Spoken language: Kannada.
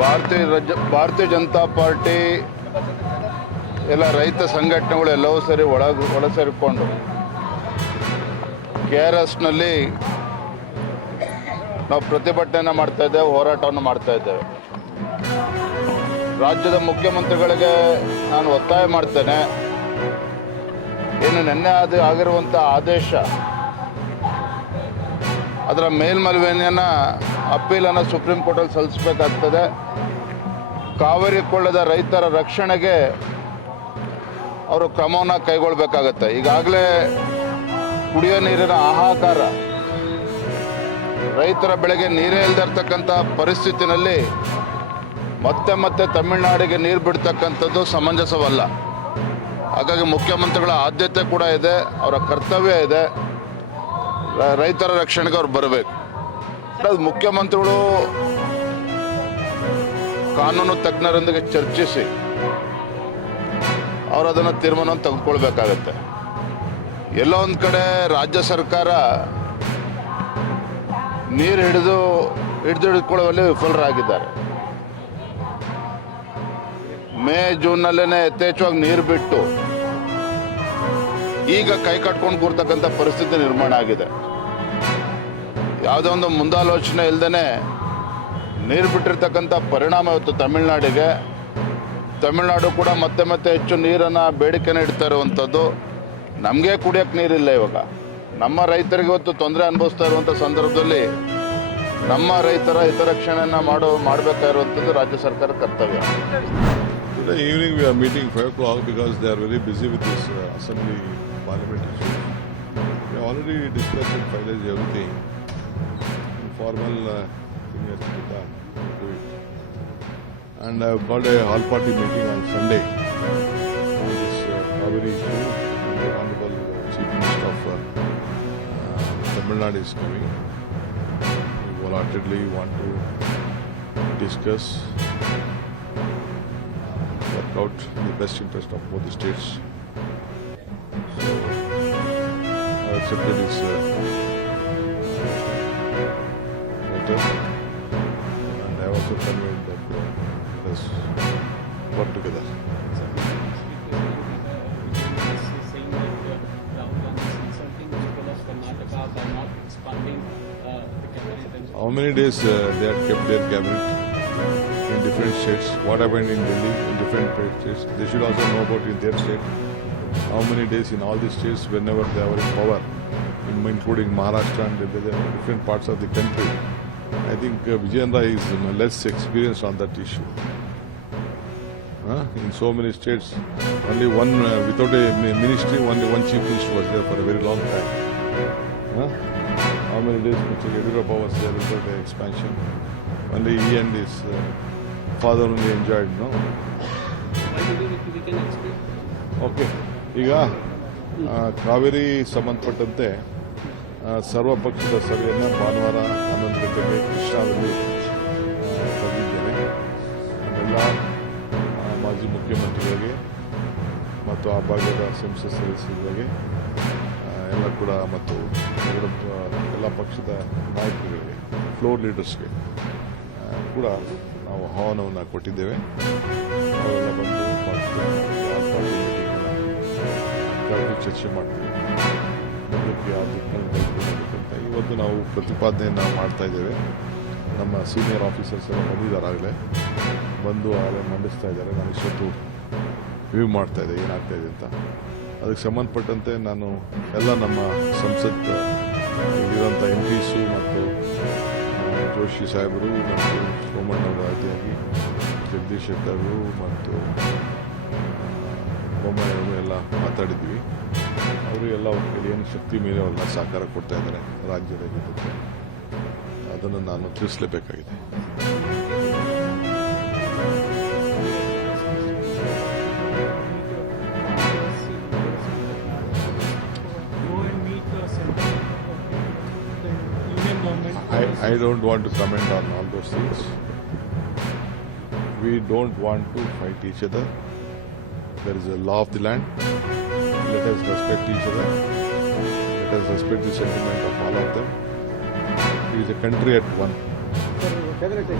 ಭಾರತೀಯ ಜನತಾ ಪಾರ್ಟಿ ಎಲ್ಲ ರೈತ ಸಂಘಟನೆಗಳು ಎಲ್ಲವೂ ಸರಿ ಒಳ ಸೇರಿಕೊಂಡು KRSನಲ್ಲಿ ನಾವು ಪ್ರತಿಭಟನೆ ಮಾಡ್ತಾ ಇದ್ದೇವೆ, ಹೋರಾಟವನ್ನು ಮಾಡ್ತಾ ಇದ್ದೇವೆ. ರಾಜ್ಯದ ಮುಖ್ಯಮಂತ್ರಿಗಳಿಗೆ ನಾನು ಒತ್ತಾಯ ಮಾಡ್ತೇನೆ, ಏನು ನಿನ್ನೆ ಆಗಿರುವಂಥ ಆದೇಶ ಅದರ ಮೇಲ್ಮನವಿಯನ್ನು ಅಪೀಲನ್ನು ಸುಪ್ರೀಂ ಕೋರ್ಟಲ್ಲಿ ಸಲ್ಲಿಸಬೇಕಾಗ್ತದೆ. ಕಾವೇರಿ ಕೊಳ್ಳದ ರೈತರ ರಕ್ಷಣೆಗೆ ಅವರು ಕ್ರಮವನ್ನು ಕೈಗೊಳ್ಳಬೇಕಾಗತ್ತೆ. ಈಗಾಗಲೇ ಕುಡಿಯೋ ನೀರಿನ ಹಾಹಾಕಾರ, ರೈತರ ಬೆಳೆಗೆ ನೀರೇ ಇಲ್ಲದಿರ್ತಕ್ಕಂಥ ಪರಿಸ್ಥಿತಿನಲ್ಲಿ ಮತ್ತೆ ತಮಿಳುನಾಡಿಗೆ ನೀರು ಬಿಡ್ತಕ್ಕಂಥದ್ದು ಸಮಂಜಸವಲ್ಲ. ಹಾಗಾಗಿ ಮುಖ್ಯಮಂತ್ರಿಗಳ ಆದ್ಯತೆ ಕೂಡ ಇದೆ, ಅವರ ಕರ್ತವ್ಯ ಇದೆ, ರೈತರ ರಕ್ಷಣೆಗೆ ಅವ್ರು ಬರಬೇಕು. ಮುಖ್ಯಮಂತ್ರಿಗಳು ಕಾನೂನು ತಜ್ಞರೊಂದಿಗೆ ಚರ್ಚಿಸಿ ಅವರು ಅದನ್ನು ತೀರ್ಮಾನವನ್ನು ತೆಗೆದುಕೊಳ್ಬೇಕಾಗತ್ತೆ. ಎಲ್ಲೋ ಒಂದು ಕಡೆ ರಾಜ್ಯ ಸರ್ಕಾರ ನೀರು ಹಿಡಿದುಕೊಳ್ಳುವಲ್ಲಿ ವಿಫಲರಾಗಿದ್ದಾರೆ. ಮೇ ಜೂನ್ನಲ್ಲೇ ಯಥೇಚ್ಛವಾಗಿ ನೀರು ಬಿಟ್ಟು ಈಗ ಕೈ ಕಟ್ಕೊಂಡು ಕೂರ್ತಕ್ಕಂಥ ಪರಿಸ್ಥಿತಿ ನಿರ್ಮಾಣ ಆಗಿದೆ. ಯಾವುದೋ ಒಂದು ಮುಂದಾಲೋಚನೆ ಇಲ್ಲದೇ ನೀರು ಬಿಟ್ಟಿರ್ತಕ್ಕಂಥ ಪರಿಣಾಮ ಇವತ್ತು ತಮಿಳುನಾಡು ಕೂಡ ಮತ್ತೆ ಹೆಚ್ಚು ನೀರನ್ನು ಬೇಡಿಕೆನ ಇಡ್ತಾ ಇರುವಂಥದ್ದು. ನಮಗೆ ಕುಡಿಯೋಕ್ಕೆ ನೀರಿಲ್ಲ. ಇವಾಗ ನಮ್ಮ ರೈತರಿಗೆ ಇವತ್ತು ತೊಂದರೆ ಅನುಭವಿಸ್ತಾ ಇರುವಂಥ ಸಂದರ್ಭದಲ್ಲಿ ನಮ್ಮ ರೈತರ ಹಿತರಕ್ಷಣೆಯನ್ನು ಮಾಡಬೇಕಾಗಿರುವಂಥದ್ದು ರಾಜ್ಯ ಸರ್ಕಾರ ಕರ್ತವ್ಯ. Today evening we are meeting 5 o'clock because they are very busy with this assembly parliament issue. We have already discussed and finalized everything. Informal thing has to be done. Do it. And I have called a all party meeting on Sunday on this Kaveri issue. The Honorable Chief Minister of Tamil Nadu is coming. We wholeheartedly want to discuss, work out in the best interest of both the states. So I accepted his letter, and I also conveyed that let us work together. How many days they had kept their cabinet in different states? What happened in Delhi in different states? They should also know about in their state. How many days in all the states whenever they are in power, including Maharashtra and the different parts of the country. I think Vijayendra is less experienced on that issue. In so many states, only one without a ministry, only one chief minister was there for a very long time. How many days Mr. Yediyurappa was there without the expansion? Only he and his father only enjoyed, no? Okay. ಈಗ ಕಾವೇರಿ ಸಂಬಂಧಪಟ್ಟಂತೆ ಸರ್ವಪಕ್ಷದ ಸಭೆಯನ್ನು ಭಾನುವಾರ 11 ಗಂಟೆಗೆ ಕೃಷ್ಣಾದಲ್ಲಿ ಕರೆದಿದ್ದೇನೆ. ಅದೆಲ್ಲ ಮಾಜಿ ಮುಖ್ಯಮಂತ್ರಿಗಳಿಗೆ ಮತ್ತು ಆ ಭಾಗದ ಸಂಸತ್ ಸದಸ್ಯರಿಗೆ ಎಲ್ಲ ಕೂಡ ಮತ್ತು ಎಲ್ಲ ಪಕ್ಷದ ನಾಯಕರುಗಳಿಗೆ, ಫ್ಲೋರ್ ಲೀಡರ್ಸ್ಗೆ ಕೂಡ ನಾವು ಆಹ್ವಾನವನ್ನು ಕೊಟ್ಟಿದ್ದೇವೆ. ಅವರೆಲ್ಲ ಬಂದು ಮೀಟಿಂಗನ್ನು ಚರ್ಚೆ ಮಾಡ್ತೀವಿ. ಮುಂದಕ್ಕೆ ಆ ದಿಕ್ಕಿನಲ್ಲಿ ಅಂತ ಇವತ್ತು ನಾವು ಪ್ರತಿಪಾದನೆಯನ್ನು ಮಾಡ್ತಾ ಇದ್ದೇವೆ. ನಮ್ಮ ಸೀನಿಯರ್ ಆಫೀಸರ್ಸ್ ಎಲ್ಲ ಬಂದಿದ್ದಾರೆ, ಆಗಲೇ ಬಂದು ಆಗಲೇ ಮಂಡಿಸ್ತಾ ಇದ್ದಾರೆ. ನಾನು ಇಷ್ಟೊತ್ತು ವ್ಯೂ ಮಾಡ್ತಾ ಇದ್ದೆ ಏನಾಗ್ತಾ ಇದೆ ಅಂತ. ಅದಕ್ಕೆ ಸಂಬಂಧಪಟ್ಟಂತೆ ನಾನು ಎಲ್ಲ ನಮ್ಮ ಸಂಸತ್ ಇಲ್ಲಿರೋಂಥ MPs ಮತ್ತು ಜೋಶಿ ಸಾಹೇಬರು ಮತ್ತು ಸೋಮಣ್ಣವರ ಆದಿಯಾಗಿ ಜಗದೀಶ್ ಶೆಟ್ಟರ್ ಮತ್ತು ಬೊಮ್ಮಾಯಿಯವರು ಎಲ್ಲ ಮಾತಾಡಿದ್ವಿ. ಅವರು ಎಲ್ಲ ಅವ್ರ ಕೈಲಿ ಏನು ಶಕ್ತಿ ಮೇಲೆ ಅವ್ರನ್ನ ಸಹಕಾರ ಕೊಡ್ತಾ ಇದ್ದಾರೆ ರಾಜ್ಯದ ಜೊತೆ. ಅದನ್ನು ನಾನು ತಿಳಿಸಲೇಬೇಕಾಗಿದೆ. I don't want to comment on all those things. We don't want to fight each other. There is a law of the land. Let us respect each other. Let us respect the sentiment of all of them. It is a country at one.